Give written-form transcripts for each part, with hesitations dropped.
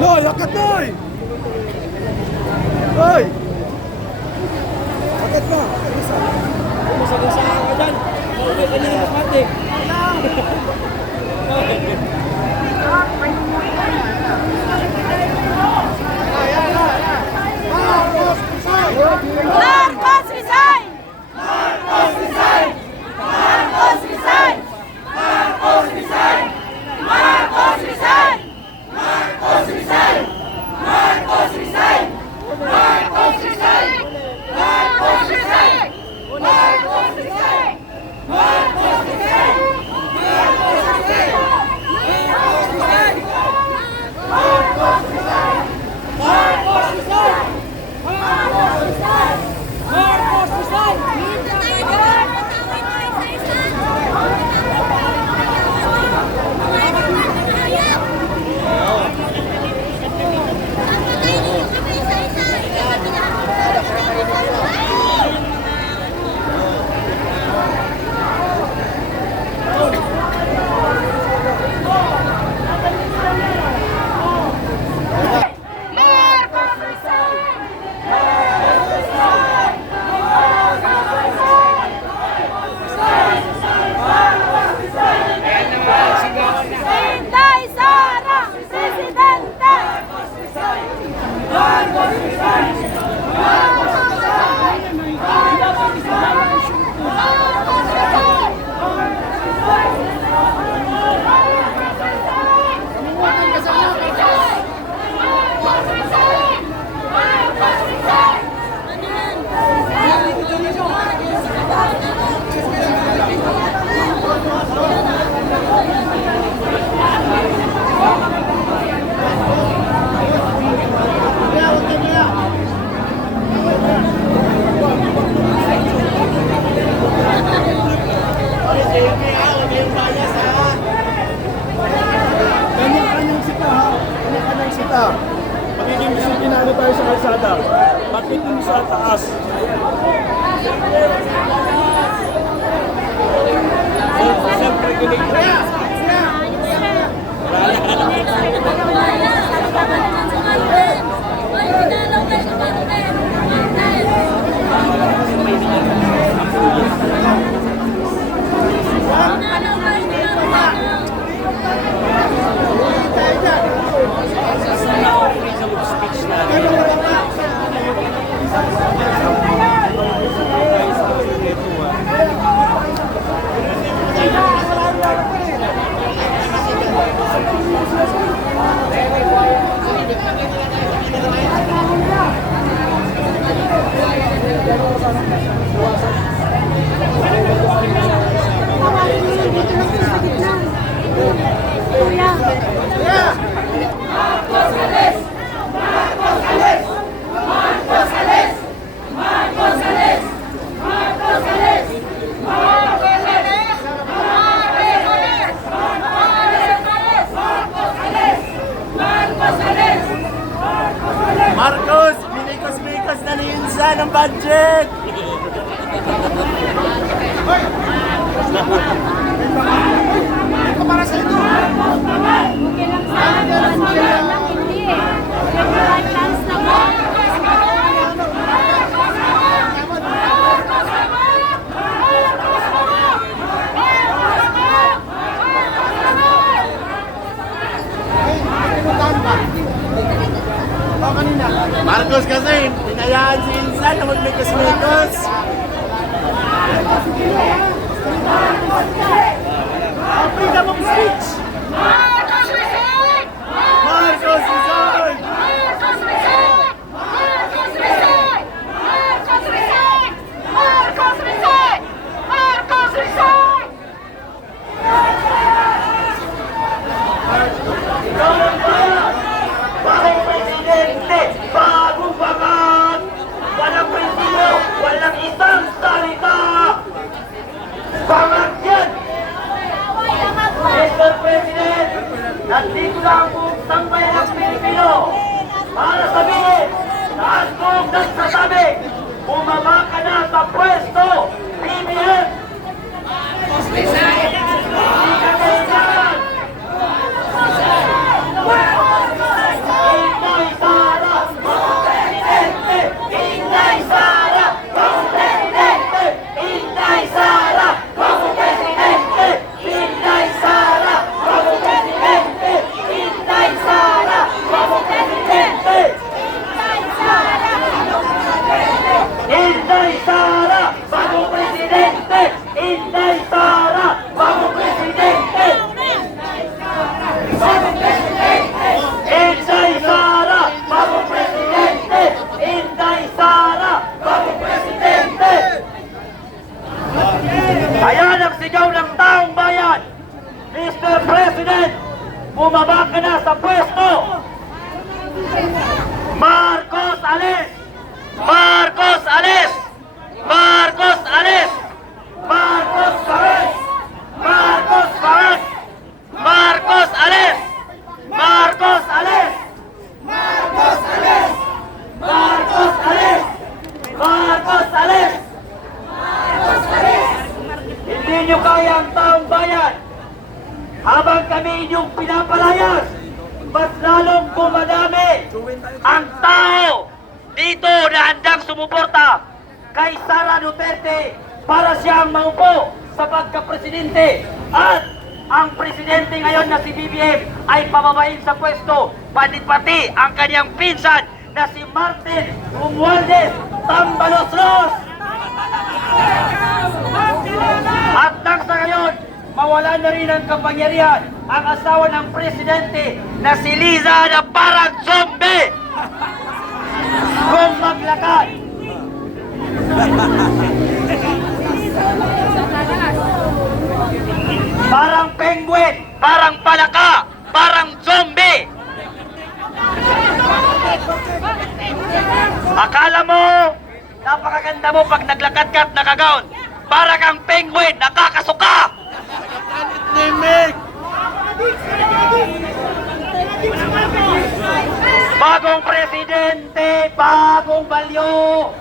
Hoy, akat mo! Hoy! Akat mo! Masagasa ka dyan. Okay ka niya ng matik. Marcos resign! Marcos resign! Marcos resign! Marcos resign! Marcos resign! Marcos resign! Marcos resign! Marcos resign! Marcos resign! Marcos resign! Marcos resign! Marcos resign! Marcos resign! Marcos resign! Marcos resign! Inday Sara, Presidente! Marcos resign! Marcos resign! Marcos resign! Marcos resign! Marcos resign! Kanyang sita ha? Kanyang sita. Magiging disiplinado tayo sa kalsada. Bakit dun sa taas? Self-regulator. budget! Okay lang sana, hindi lang hindi eh. May chance na mo. Marcos kasi, hinayaan si Insan na magmekos-mekos. Freedom of speech! Marcos resign! Marcos resign! Marcos resign! Marcos resign! Marcos resign! Marcos resign! Marcos resign! Bagong presidente, bagong bagat! Walang prinsipyo, walang isang salita! Bangat yan! Mr. President, nandito na ang buong sambayan ng Pilipino para sabihin na ang buong nagsasabi, bumaba ka na sa pwesto, BBM! Hindi ka kailangan! Inday Sara, bagong presidente! Inday Sara, bagong presidente! Inday Sara, bagong presidente! Inday Sara, bagong presidente! Inday Sara, bagong presidente! Inday Sara, bagong presidente! Inday Sara, bagong presidente! Inday Sara, bagong presidente! Inday Sara, bagong presidente! Ayan ang sigaw ng taong bayan! Mr. President, bumaba ka na sa pwesto! Marcos alis! Marcos alis! Marcos alis! Marcos alis! Marcos alis! Marcos alis! Marcos alis! Marcos alis! Marcos alis! Marcos alis! Marcos alis! Hindi nyo kaya ang taong bayan. Habang kami inyong pinapalayas, mas lalong bumadami ang tao dito na handang sumuporta kay Sara Duterte para siyang maupo sa pagka-presidente. At ang presidente ngayon na si BBM ay pababain sa pwesto, pati ang kanyang pinsan na si Martin Romualdez Tambaloslos. At nang sa ngayon, mawala na rin ang kapangyarihan ang asawa ng presidente na si Liza na parang zombie kung maglakad. Parang penguin, parang palaka, parang zombie. Akala mo, napakaganda mo pag naglakad ka at nakagaon. Para kang penguin, nakakasuka. Nimig! Bagong presidente, bagong balyo.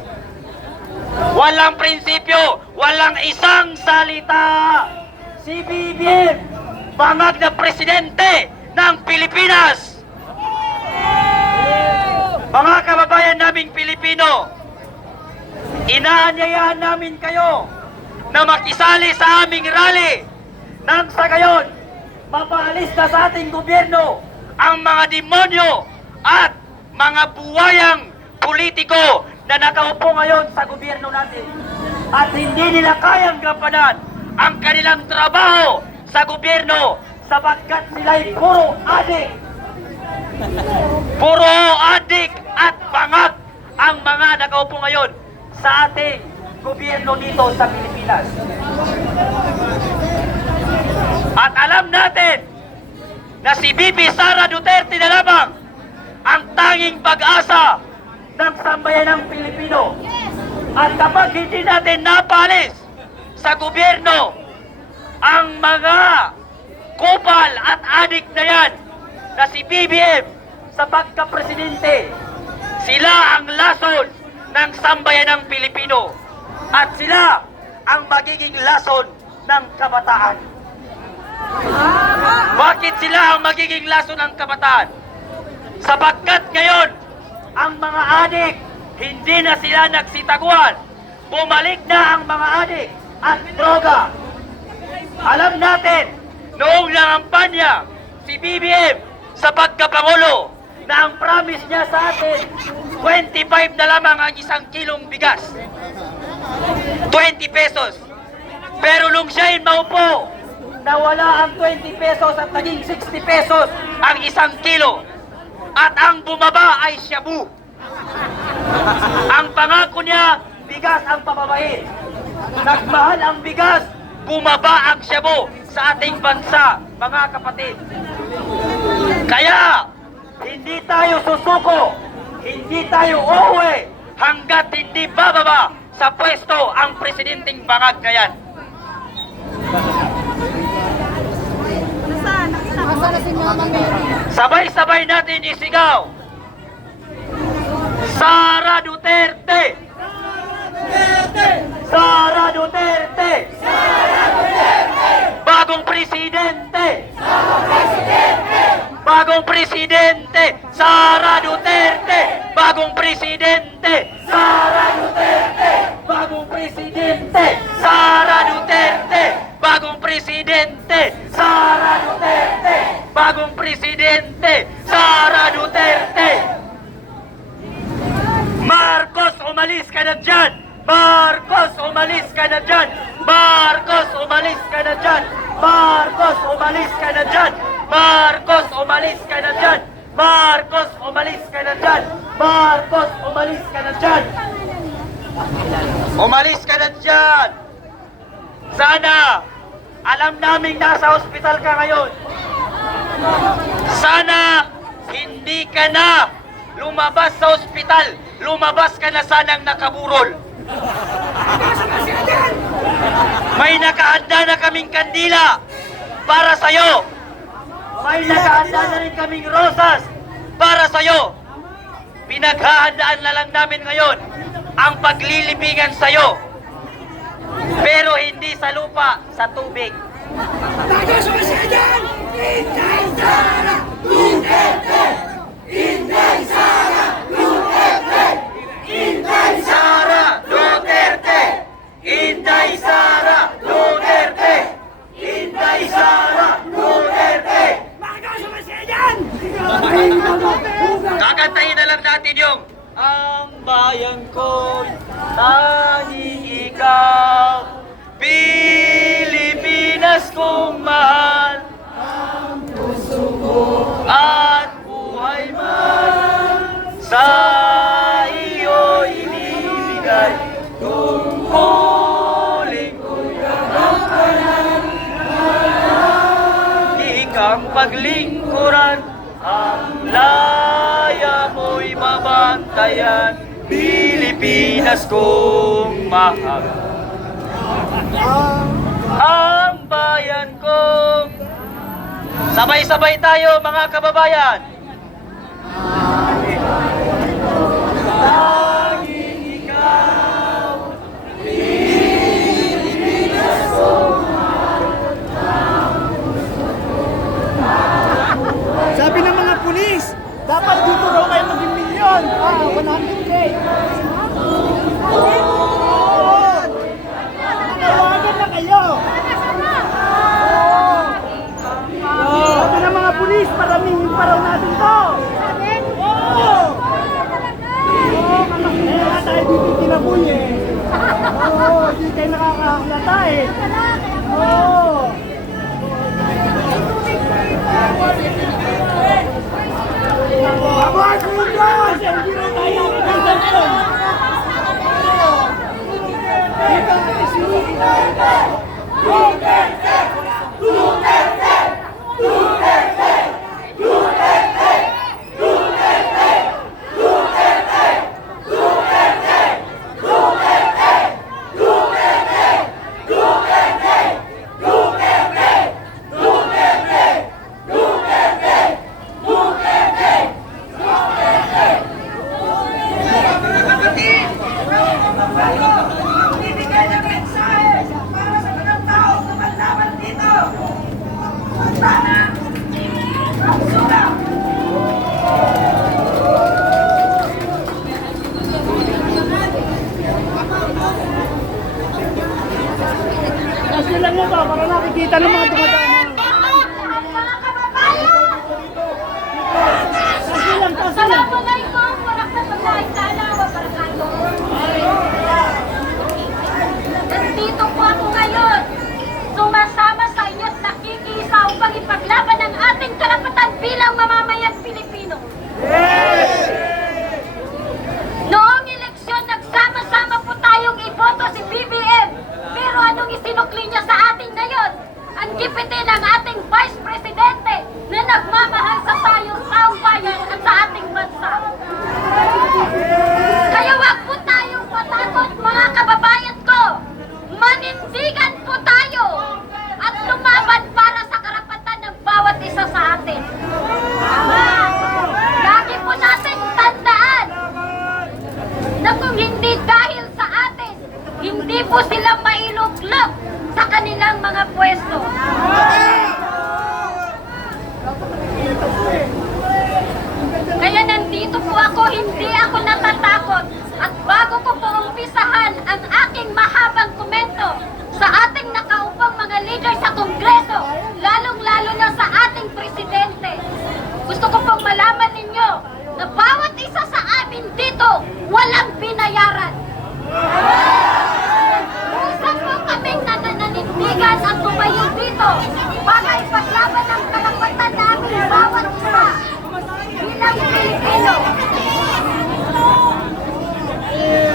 Walang prinsipyo, walang isang salita. Si BBM, bangag na presidente ng Pilipinas. Mga kababayan naming Pilipino, inaanyayahan namin kayo na makisali sa aming rally nang sa gayon, mapaalis na sa ating gobyerno ang mga demonyo at mga buwayang politiko na nakaupo ngayon sa gobyerno natin at hindi nila kayang gampanan ang kanilang trabaho sa gobyerno sapagkat sila'y puro adik. Puro adik at bangag ang mga nakaupo ngayon sa ating gobyerno dito sa Pilipinas. At alam natin na si BP Sara Duterte na lamang ang tanging pag-asa ng sambayan ng Pilipino. At kapag hindi natin napalis sa gobyerno ang mga kupal at adik na yan na si BBM sa pagka-presidente, sila ang lason ng sambayanang Pilipino at sila ang magiging lason ng kabataan. Bakit sila ang magiging lason ng kabataan? Sapagkat ngayon, ang mga adik, hindi na sila nagsitaguan. Bumalik na ang mga adik at droga. Alam natin, noong nangampanya si BBM sa pagkapangulo na ang promise niya sa atin, 25 na lamang ang isang kilong bigas. 20 pesos. Pero nung siya'y maupo, nawala ang 20 pesos at naging 60 pesos ang isang kilo. At ang bumaba ay shabu. Ang pangako niya, bigas ang pababain. Nagmahal ang bigas, bumaba ang shabu sa ating bansa, mga kapatid. Kaya, hindi tayo susuko, hindi tayo uuwi hanggat hindi bababa sa pwesto ang presidenteng bangag na yan. Sabay-sabay natin isigaw, Sara Duterte! Sara Duterte! Bagong presidente! Bagong presidente! Sara Duterte! Bagong presidente! Sara Duterte! Bagong presidente! Sara Duterte! Bagong presidente! Sara Duterte! Bagong presidente! Sara Duterte! Marcos, umalis ka na dyan! Marcos, umalis ka na dyan! Marcos, umalis ka na dyan! Marcos, umalis ka na dyan! Marcos, umalis ka na dyan! Marcos, umalis ka na dyan! Marcos, umalis ka na dyan! Umalis ka na dyan! Sana, alam naming nasa ospital ka ngayon. Sana, hindi ka na lumabas sa ospital. Lumabas ka na sanang nakaburol. May nakahanda na kaming kandila para sa'yo. May nakahanda na rin kaming rosas para sa'yo. Pinaghahandaan na lang namin ngayon ang paglilibingan sa'yo. Pero hindi sa lupa, sa tubig. Bago sumasyagan! Inday Sara Duterte! Inday Sara Duterte! Inday Sara Duterte! Inday Sara Duterte! Inday Sara Duterte! Bago sumasyagan! Kakantahin na lang natin yung ang bayan ko, tanging ikaw, Pilipinas kong mahal, ang puso ko at buhay man, sa iyo inibigay, tungkulin ko'y kapakanan, ikang paglingkuran, ang laya mo'y mabantayan, Pilipinas kong mahal. Ang bayan kong... Sabay-sabay tayo mga kababayan. Laging ikaw, Pilipinas kong Sabi ng mga pulis, dapat dito daw kayo maging milyon. 100K. Manawagan na kayo. Sabi ng mga pulis, paramihin pa raw natin Kasi lang mo ba, para nakikita ng mga dumadaan. Kasi lang, kasi lang. Assalamualaikum warahmatullahi taala wabarakatuh. Nandito po ako ngayon. Sumasama sa inyo at nakikiisa upang ipaglaban ang ating karapatan bilang mamamayang Pilipino. Noong eleksyon, nagsama-sama po tayong iboto si BBM. Pero anong isinukli niya sa atin ngayon? Ang gipitin ng ating Vice Presidente na nagmamahal sa taong bayan at sa ating bansa. Kaya wag po tayong patakot, mga kababayan ko. Manindigan po tayo at lumaban para sa karapatan ng bawat isa sa atin. Lagi po natin tandaan na kung hindi dahil sa atin, hindi po sila mailuglog sa kanilang mga pwesto. Kaya nandito po ako, hindi ako natatakot. At bago ko po umpisahan ang aking mahabang komento sa ating nakaupang mga leader sa Kongreso, lalong-lalo na sa ating Presidente, gusto ko pong malaman ninyo na bawat isa sa amin dito walang binayaran. Isa po kaming nanananindigan at tumayo dito para ipaglaban ang karapatan namin bawat isa bilang Pilipino.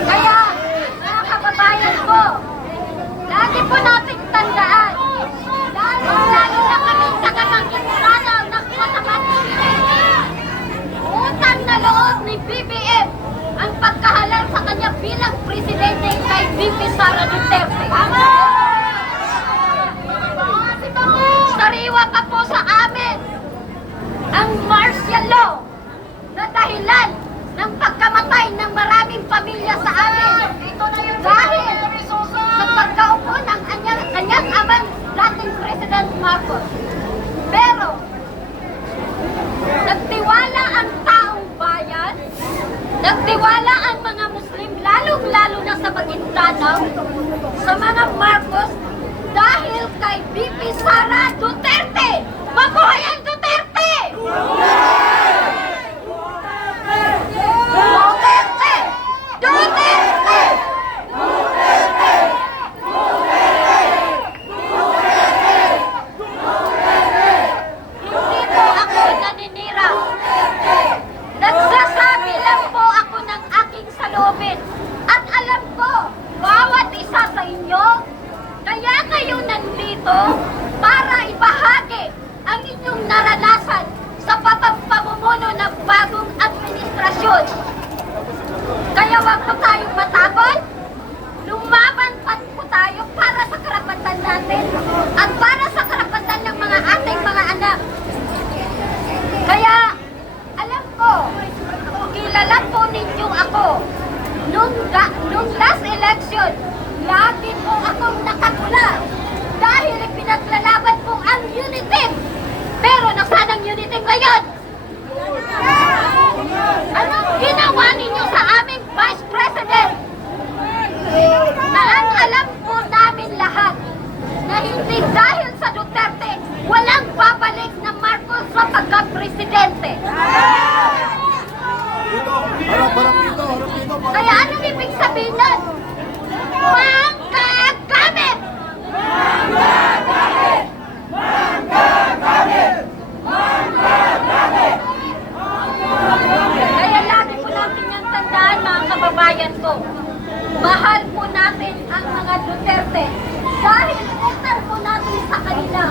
Kaya, mga kababayan ko, lagi po nating tandaan, lalo na kami sa kamanggitana ng kasamat utang na loob ni BBM ang pagkahalal sa kanya bilang presidente kay VP Sara Duterte. Sariwa pa po sa amin ang martial law na dahilan ng pagkamatay ng maraming pamilya sa amin dahil sa pagkaupo ng kanyang amang dating President Marcos. Pero nagtiwala ang taong bayan, nagtiwala ang mga Muslim, lalong-lalo na sa Maguindanao, sa mga Marcos, dahil kay VP Sara Duterte. Mabuhay ang Duterte! Duterte! Duterte! Hindi po ako naninira. Nagsasabi lang po ako ng aking saloobin. At alam ko, bawat isa sa inyo, kaya kayo nandito para ibahagi ang inyong naranasan sa pamumuno ng bagong administrasyon. Kaya wag po tayong matakot. Lumaban pa po tayo para sa karapatan natin at para sa karapatan ng mga ating mga anak. Kaya, alam ko, kilala po ninyo ako. Nung last election, lagi po akong nakatula dahil ipinaglalaban po ang UNITIM. Pero nasaan ang UNITIM ngayon? Anong ginawa ninyo sa aming Vice President? Na ang alam po namin lahat na hindi dahil sa Duterte, walang babalik na Marcos sa pagka-presidente. Harap dito. Kaya anong ibig sabihin nun? Manggagamit! Manggagamit! Manggagamit! Manggagamit! Kaya lagi po natin yung tandaan, mga kababayan ko. Mahal po natin ang mga Duterte dahil utang po natin sa kanila